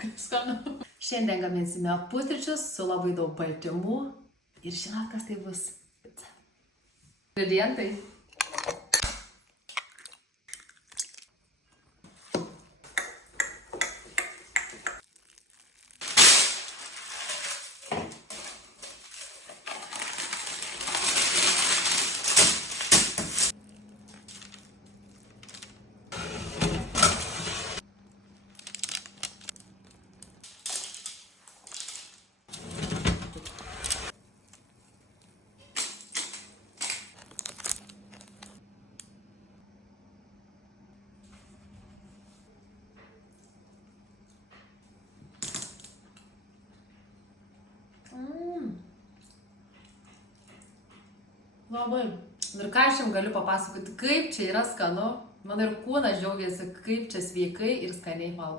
Kaip skanu. Šiandien gaminsime pusryčius su labai daug baltymų ir žinot, kas tai bus? Pica. Ingredientai. Labai. Ir ką aš jums galiu papasakoti, kaip čia yra skanu. Man ir kūnas džiaugiasi, kaip čia sveikai ir skaniai valgo.